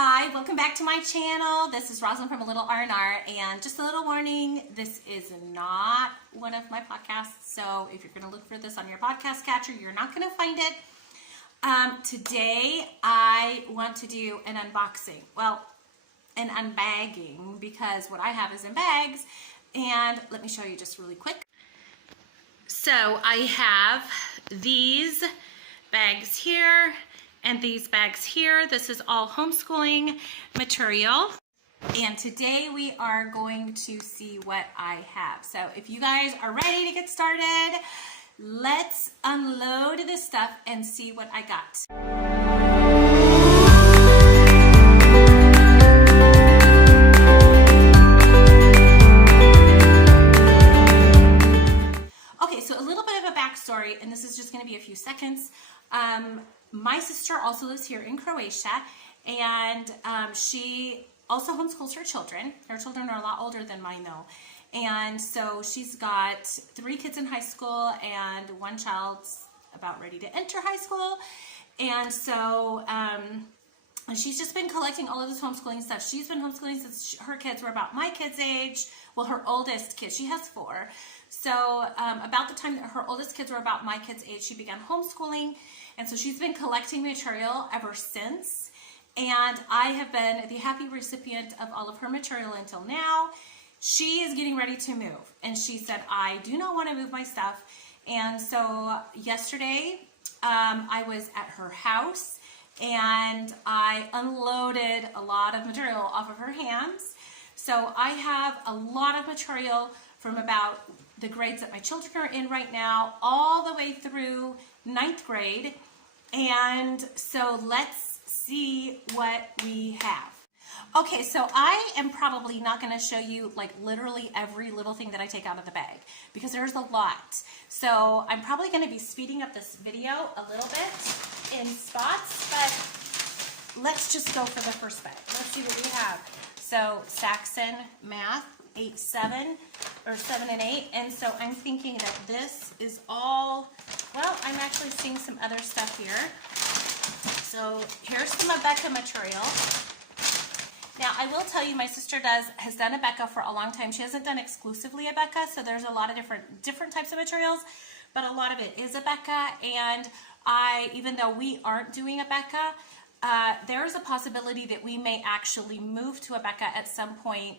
Hi, welcome back to my channel. This is Rosalind from A Little R&R, and just a little warning, this is not one of my podcasts, so if you're going to look for this on your podcast catcher, you're not going to find it. Today, I want to do an unboxing, well, an unbagging, because what I have is in bags, and let me show you just really quick. So I have these bags here and these bags here. This is all homeschooling material. And today we are going to see what I have. So if you guys are ready to get started, let's unload this stuff and see what I got. Okay, so a little bit of a backstory, and this is just going to be a few seconds. My sister also lives here in Croatia, and she also homeschools her children. Her children are a lot older than mine though. And so she's got 3 kids in high school and 1 child's about ready to enter high school. And so she's just been collecting all of this homeschooling stuff. She's been homeschooling since her kids were about my kids' age. Well, her oldest kid, she has 4. So about the time that her oldest kids were about my kids' age, she began homeschooling. And so she's been collecting material ever since. And I have been the happy recipient of all of her material until now. She is getting ready to move. And she said, I do not want to move my stuff. And so yesterday, I was at her house and I unloaded a lot of material off of her hands. So I have a lot of material from about the grades that my children are in right now, all the way through 9th grade. And so let's see what we have. Okay, so I am probably not going to show you like literally every little thing that I take out of the bag because there's a lot. So I'm probably going to be speeding up this video a little bit in spots, but let's just go for the first bag. Let's see what we have. So Saxon Math 8-7 or 7 and 8, and so I'm thinking that this is all, well, I'm actually seeing some other stuff here. So here's some Abeka material. Now I will tell you, my sister has done Abeka for a long time. She hasn't done exclusively Abeka, so there's a lot of different types of materials, but a lot of it is Abeka. And even though we aren't doing Abeka, there is a possibility that we may actually move to Abeka at some point.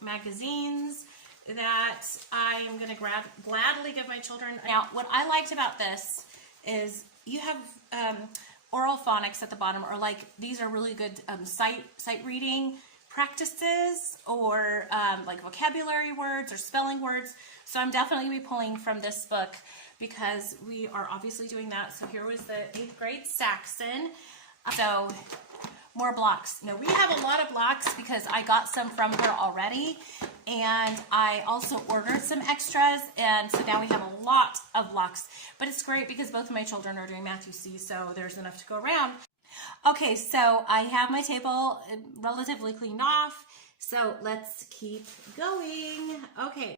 Magazines that I am going to gladly give my children. Now, what I liked about this is you have oral phonics at the bottom, or like these are really good sight reading practices, or like vocabulary words or spelling words. So I'm definitely going to be pulling from this book because we are obviously doing that. So here was the 8th grade Saxon. So more blocks. Now we have a lot of blocks because I got some from her already, and I also ordered some extras, and so now we have a lot of blocks. But it's great because both of my children are doing math, you see, so there's enough to go around. Okay, so I have my table relatively cleaned off, so let's keep going. Okay.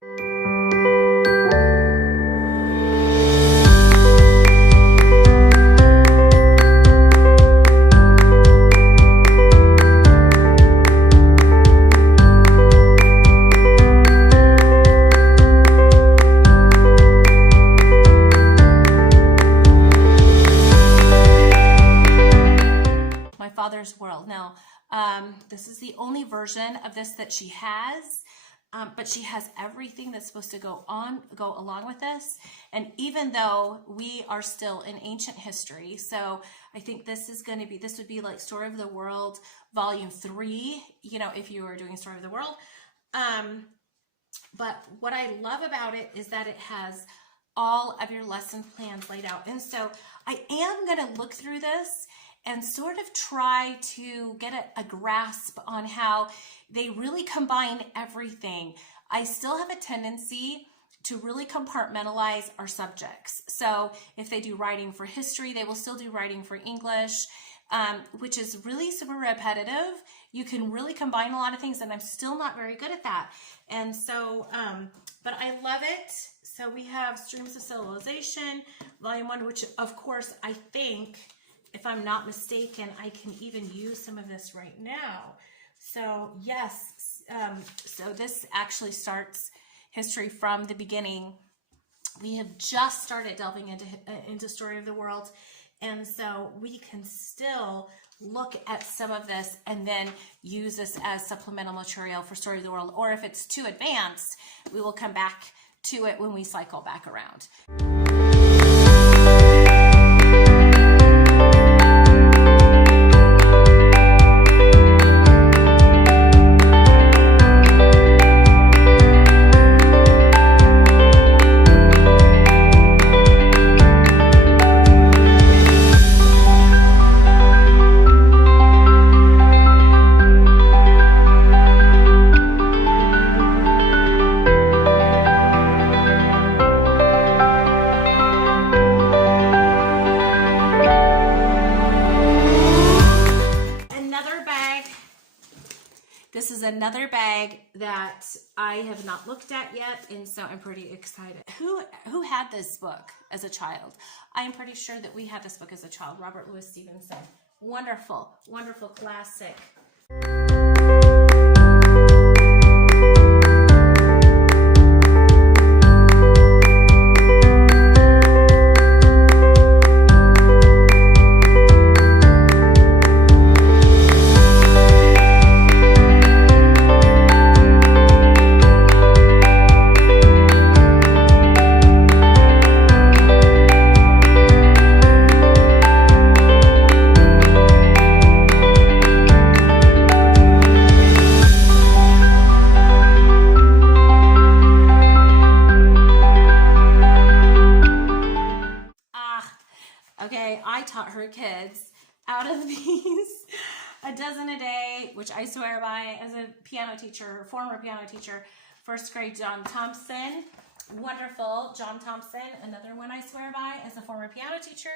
World. Now, this is the only version of this that she has, but she has everything that's supposed to go along with this. And even though we are still in ancient history, so I think this would be like Story of the World Volume 3, you know, if you were doing Story of the World. But what I love about it is that it has all of your lesson plans laid out. And so I am going to look through this and sort of try to get a grasp on how they really combine everything. I still have a tendency to really compartmentalize our subjects. So if they do writing for history, they will still do writing for English, which is really super repetitive. You can really combine a lot of things, and I'm still not very good at that. And so, but I love it. So we have Streams of Civilization, Volume 1, which of course I think, if I'm not mistaken, I can even use some of this right now. So yes, so this actually starts history from the beginning. We have just started delving into Story of the World, and so we can still look at some of this and then use this as supplemental material for Story of the World. Or if it's too advanced, we will come back to it when we cycle back around. This is another bag that I have not looked at yet, and so I'm pretty excited. Who had this book as a child? I'm pretty sure that we had this book as a child. Robert Louis Stevenson. Wonderful, wonderful classic. Okay, I taught her kids out of these a dozen a day, which I swear by as a piano teacher, former piano teacher, first grade John Thompson. Wonderful, John Thompson, another one I swear by as a former piano teacher.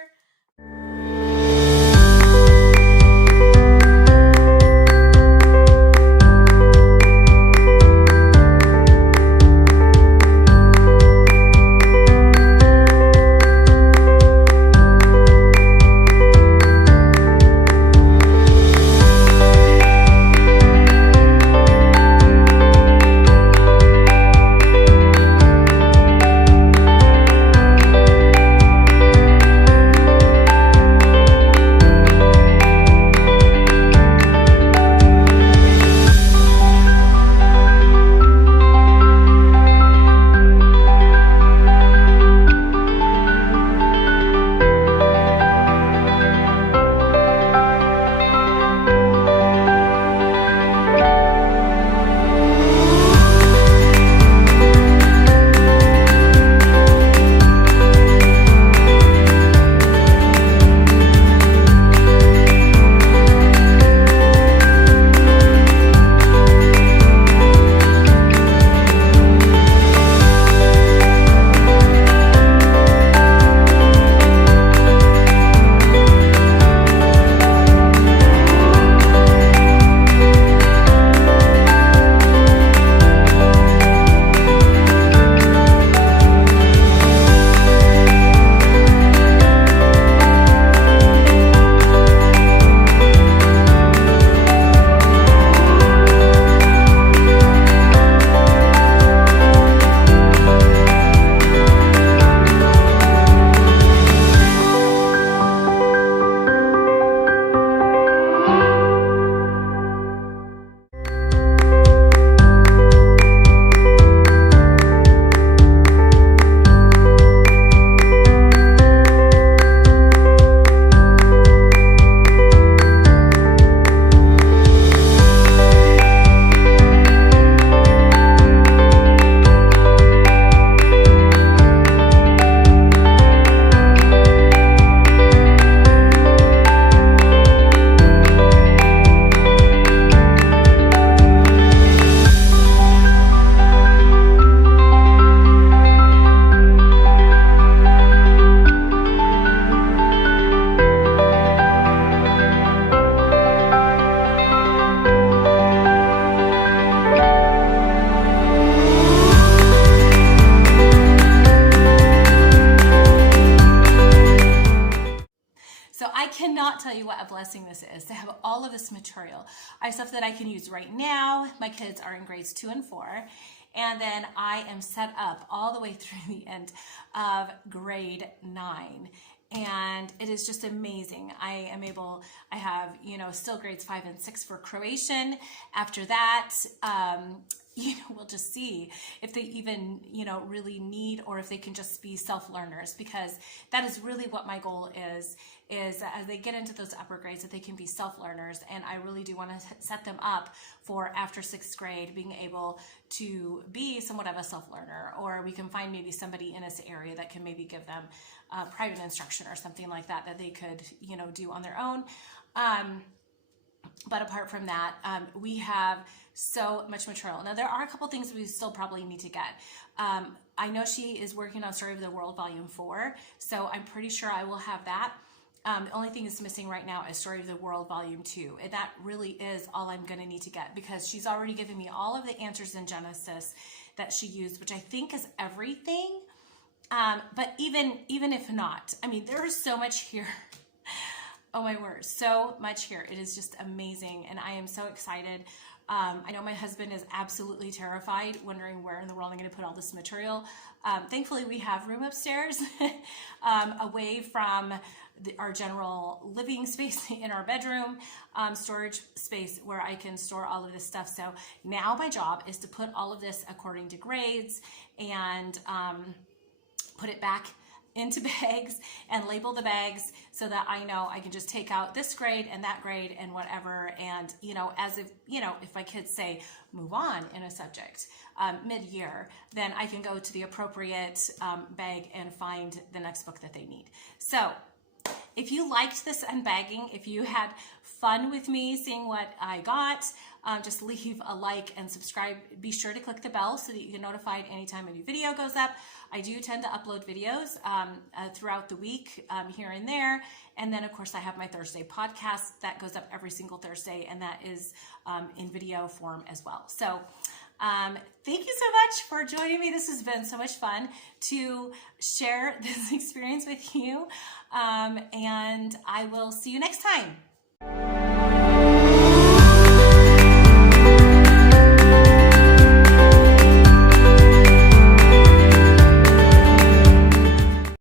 tell you what a blessing this is to have all of this material. I have stuff that I can use right now. My kids are in grades 2 and 4. And then I am set up all the way through the end of grade 9. And it is just amazing. I have, still grades 5 and 6 for Croatian. After that, we'll just see if they even, really need, or if they can just be self-learners, because that is really what my goal is as they get into those upper grades, that they can be self-learners. And I really do want to set them up for after 6th grade being able to be somewhat of a self-learner, or we can find maybe somebody in this area that can maybe give them private instruction or something like that they could, do on their own. But apart from that, we have so much material. Now, there are a couple things we still probably need to get. I know she is working on Story of the World Volume 4, so I'm pretty sure I will have that. The only thing that's missing right now is Story of the World Volume 2. And that really is all I'm going to need to get, because she's already given me all of the answers in Genesis that she used, which I think is everything. But even if not, there is so much here. Oh my word, so much here. It is just amazing, and I am so excited. I know my husband is absolutely terrified, wondering where in the world I'm going to put all this material. Thankfully, we have room upstairs, away from our general living space in our bedroom, storage space where I can store all of this stuff. So now my job is to put all of this according to grades and put it back into bags and label the bags, so that I know I can just take out this grade and that grade and whatever. And, as if my kids say move on in a subject mid-year, then I can go to the appropriate bag and find the next book that they need. So if you liked this unbagging, if you had fun with me seeing what I got, just leave a like and subscribe. Be sure to click the bell so that you get notified anytime a new video goes up. I do tend to upload videos throughout the week, here and there. And then, of course, I have my Thursday podcast that goes up every single Thursday, and that is in video form as well. So thank you so much for joining me. This has been so much fun to share this experience with you. And I will see you next time.